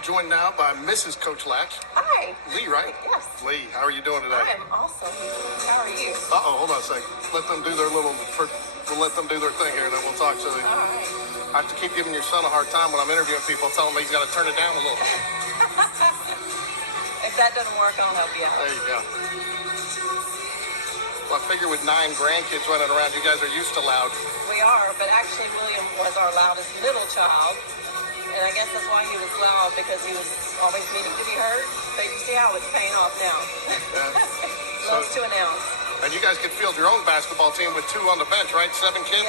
We're joined now by Mrs. Coach Laatsch. Hi. Lee, right? Yes. Lee, how are you doing today? I am awesome. How are you? Uh-oh, hold on a second. Let them do their little, we'll let them do their thing here, and then we'll talk. So All right. I have to keep giving your son a hard time when I'm interviewing people. Tell him he's got to turn it down a little. If that doesn't work, I'll help you out. There you go. Well, I figure with 9 grandkids running around, you guys are used to loud. We are, but actually William was our loudest middle child. And I guess that's why he was loud, because he was always needing to be heard. But you see how it's paying off now. Yeah. Loves to announce. And you guys could field your own basketball team with 2 on the bench, right? 7 kids?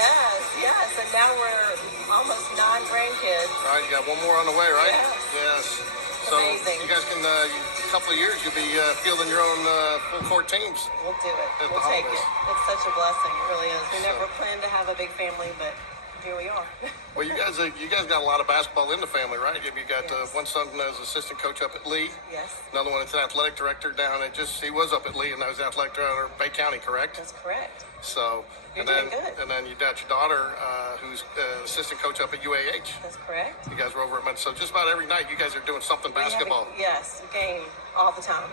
Yes. And now we're almost 9 grandkids. All right, you got 1 more on the way, right? Yes. So amazing. you guys can, a couple of years, you'll be fielding your own full court teams. We'll do it. We'll take it. It's such a blessing. It really is. We never planned to have a big family, but here we are. Well, you guys got a lot of basketball in the family, right? You got Yes. one son as assistant coach up at Lee. Yes. Another one that's an athletic director down at he was up at Lee, and now he's athletic director of Bay County, correct? That's correct. So, You're and doing good. then you got your daughter, who's assistant coach up at UAH. That's correct. You guys were over at so just about every night you guys are doing something basketball. Yes, game all the time.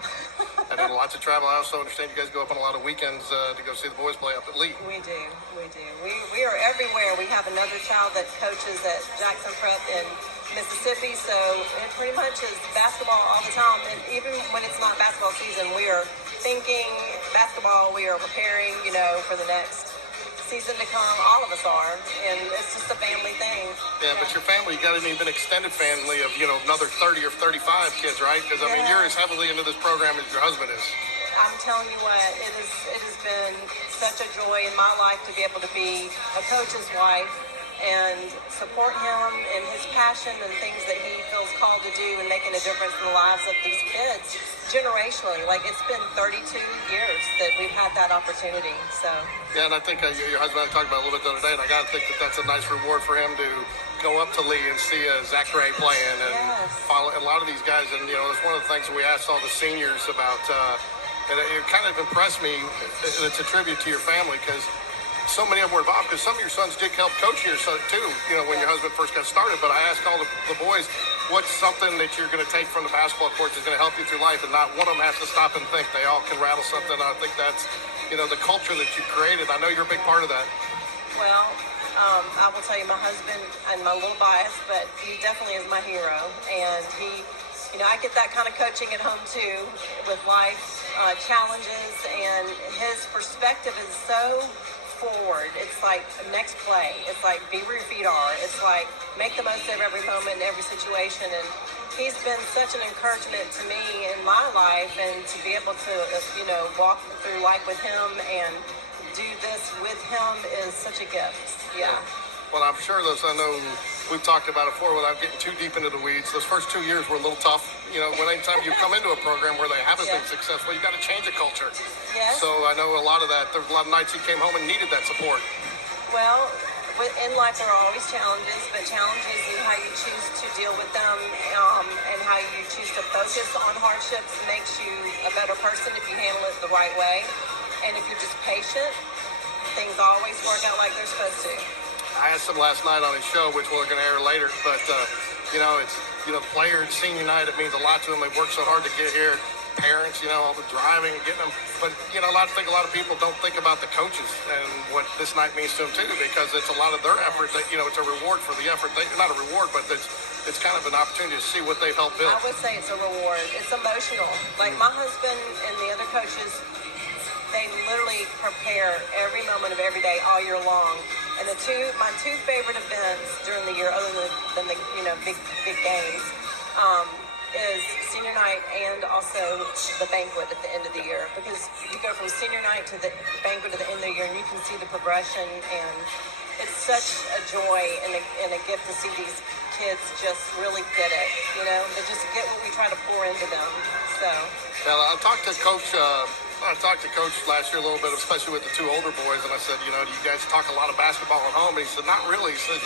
And then lots of travel. I also understand you guys go up on a lot of weekends to go see the boys play up at Lee. We do. We are everywhere. We have another child that coaches at Jackson Prep in Mississippi, so it pretty much is basketball all the time. And even when it's not basketball season, we are thinking basketball. We are preparing, for the next season to come. All of us are, and it's just a family thing. Yeah, but your family, you got an even extended family of, another 30 or 35 kids, right? Because, I mean, you're as heavily into this program as your husband is. I'm telling you what, it has been such a joy in my life to be able to be a coach's wife and support him in his passion and things that he feels called to do and making a difference in the lives of these kids generationally. Like, it's been 32 years that we've had that opportunity. So yeah, and I think your husband and I talked about it a little bit the other day, and I got to think that that's a nice reward for him to go up to Lee and see Zach Gray playing and follow a lot of these guys. And it's one of the things that we asked all the seniors about, and it kind of impressed me. It's a tribute to your family, because so many of them were involved, because some of your sons did help coach your son too, when your husband first got started. But I asked all the boys, what's something that you're going to take from the basketball court that's going to help you through life, and not one of them has to stop and think. They all can rattle something. I think that's, the culture that you created. I know you're a big part of that. Well, I will tell you, my husband, and my little bias, but he definitely is my hero. And he, I get that kind of coaching at home too, with life challenges, and his perspective is so forward. It's like next play. It's like be where your feet are. It's like make the most of every moment and every situation. And he's been such an encouragement to me in my life, and to be able to, walk through life with him and do this with him is such a gift. Yeah. Well, I'm sure I know we've talked about it before without getting too deep into the weeds. Those first 2 years were a little tough. When anytime you come into a program where they haven't been successful, you got to change a culture. Yes. So I know a lot of that. There was a lot of nights you came home and needed that support. Well, in life there are always challenges, but challenges and how you choose to deal with them, and how you choose to focus on hardships makes you a better person if you handle it the right way. And if you're just patient, things always work out like they're supposed to. I asked him last night on his show, which we're going to air later, but it's players senior night. It means a lot to them. They've worked so hard to get here. Parents, all the driving and getting them. But a lot of people don't think about the coaches and what this night means to them too, because it's a lot of their effort. That it's a reward for the effort. Not a reward, but it's kind of an opportunity to see what they've helped build. I would say it's a reward. It's emotional. Like my husband and the other coaches, they literally prepare every moment of every day all year long. And my two favorite events during the year, other than the big games, is senior night and also the banquet at the end of the year. Because you go from senior night to the banquet at the end of the year, and you can see the progression, and it's such a joy and a gift to see these kids just really get it. They just get what we try to pour into them. So. Well, I talked to Coach last year a little bit, especially with the 2 older boys, and I said, do you guys talk a lot of basketball at home? And he said, not really. He says,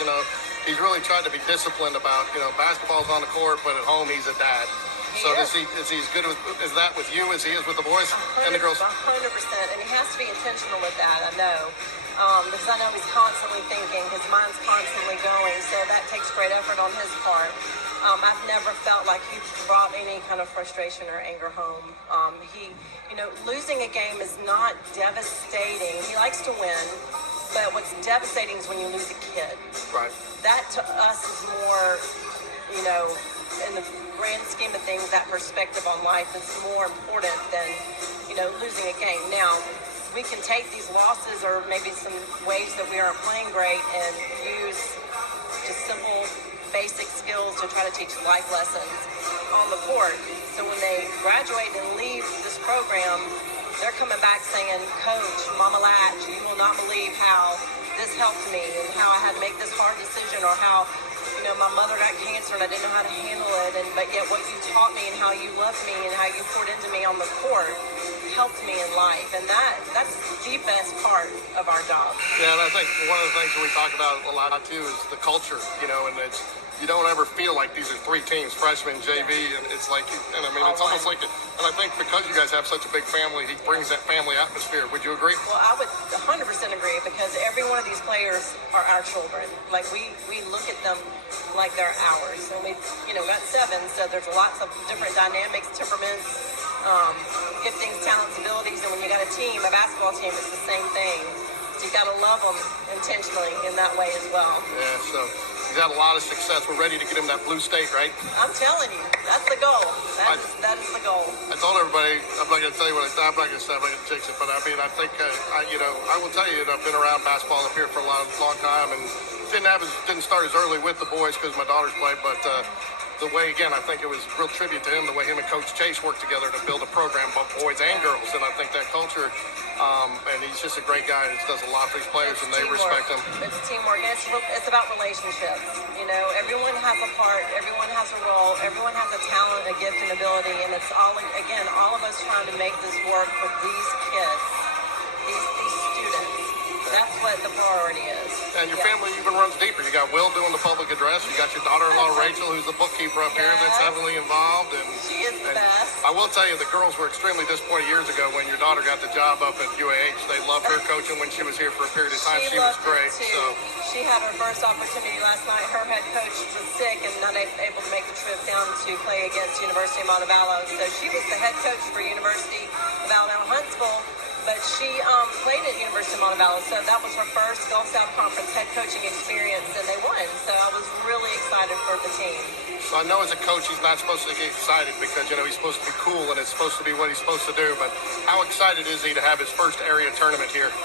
he's really tried to be disciplined about, basketball's on the court, but at home he's a dad. He So is. is he as good is that with you as he is with the boys and the girls? 100%, and he has to be intentional with that. I know, because I know he's constantly thinking. His mind's constantly going, so that takes great effort on his part. I've never felt like he brought any kind of frustration or anger home. Losing a game is not devastating. He likes to win, but what's devastating is when you lose a kid. Right. That to us is more, in the grand scheme of things, that perspective on life is more important than, losing a game. Now, we can take these losses or maybe some ways that we aren't playing great and use just simple, basic skills to try to teach life lessons on the court. So when they graduate and leave this program, they're coming back saying, Coach, Momma Laatsch, you will not believe how this helped me and how I had to make this hard decision, or how, my mother got cancer and I didn't know how to handle it, but yet what you taught me and how you loved me and how you poured into me on the court helped me in life. And that's the best part of our job. Yeah, and I think one of the things that we talk about a lot too is the culture, and you don't ever feel like these are three teams, freshman, JV, and it's like, it's almost like, and I think because you guys have such a big family, he brings that family atmosphere. Would you agree? Well, I would 100% agree, because every one of these players are our children. Like, we look at them like they're ours. And we've, got 7, so there's lots of different dynamics, temperaments, giftings, talents, abilities, and when you got a team, a basketball team, it's the same thing. So you got to love them intentionally in that way as well. Yeah, so he's had a lot of success. We're ready to get him that blue state, right? I'm telling you, that's the goal. That is the goal. I told everybody, I'm not going to tell you what I'm not going to say, I'm not going to jinx it, but I think, I will tell you that I've been around basketball up here for a long time, and didn't start as early with the boys because my daughters played, but the way, again, I think it was a real tribute to him, the way him and Coach Chase worked together to build a program, both boys and girls, and I think that culture, and he's just a great guy, and he does a lot for his players, and they respect him. It's teamwork, and it's about relationships. Everyone has a part, everyone has a role, everyone has a talent, a gift, and ability, and it's all of us trying to make this work with these kids, these students. That's what the priority is. And your family even runs deeper. You got Will doing the public address. You got your daughter-in-law, Rachel, who's the bookkeeper up here that's heavily involved. And she is the best. I will tell you, the girls were extremely disappointed years ago when your daughter got the job up at UAH. They loved her coaching when she was here for a period of time. She was great. So she had her first opportunity last night. Her head coach was sick and not able to make the trip down to play against University of Montevallo. So she was the head coach for University of Alabama Huntsville. But she played at University of Montevallo, so that was her first Gulf South Conference head coaching experience, and they won. So I was really excited for the team. So I know as a coach he's not supposed to get excited because, he's supposed to be cool and it's supposed to be what he's supposed to do, but how excited is he to have his first area tournament here?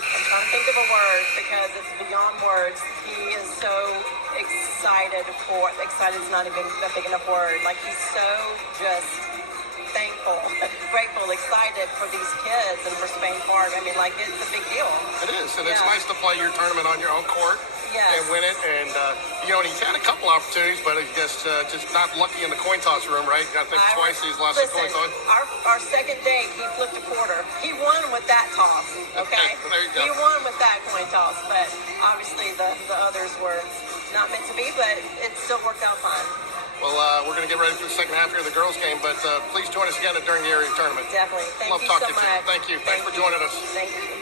I'm trying to think of a word because it's beyond words. He is so excited is not even a big enough word. Like, he's so just thankful, grateful, excited for these kids and for Spain Park. It's a big deal. It is, and it's nice to play your tournament on your own court and win it. And, and he's had a couple opportunities, but I guess just not lucky in the coin toss room, right? I think twice he's lost the coin toss. Our second day, he flipped a quarter. He won with that toss, okay? There you go. He won with that coin toss, but obviously the others were not meant to be, but it still worked out fine. Well, we're going to get ready for the second half here of the girls' game, but please join us again during the area tournament. Definitely. Love talking to you. Thank you. Thanks for joining us. Thank you.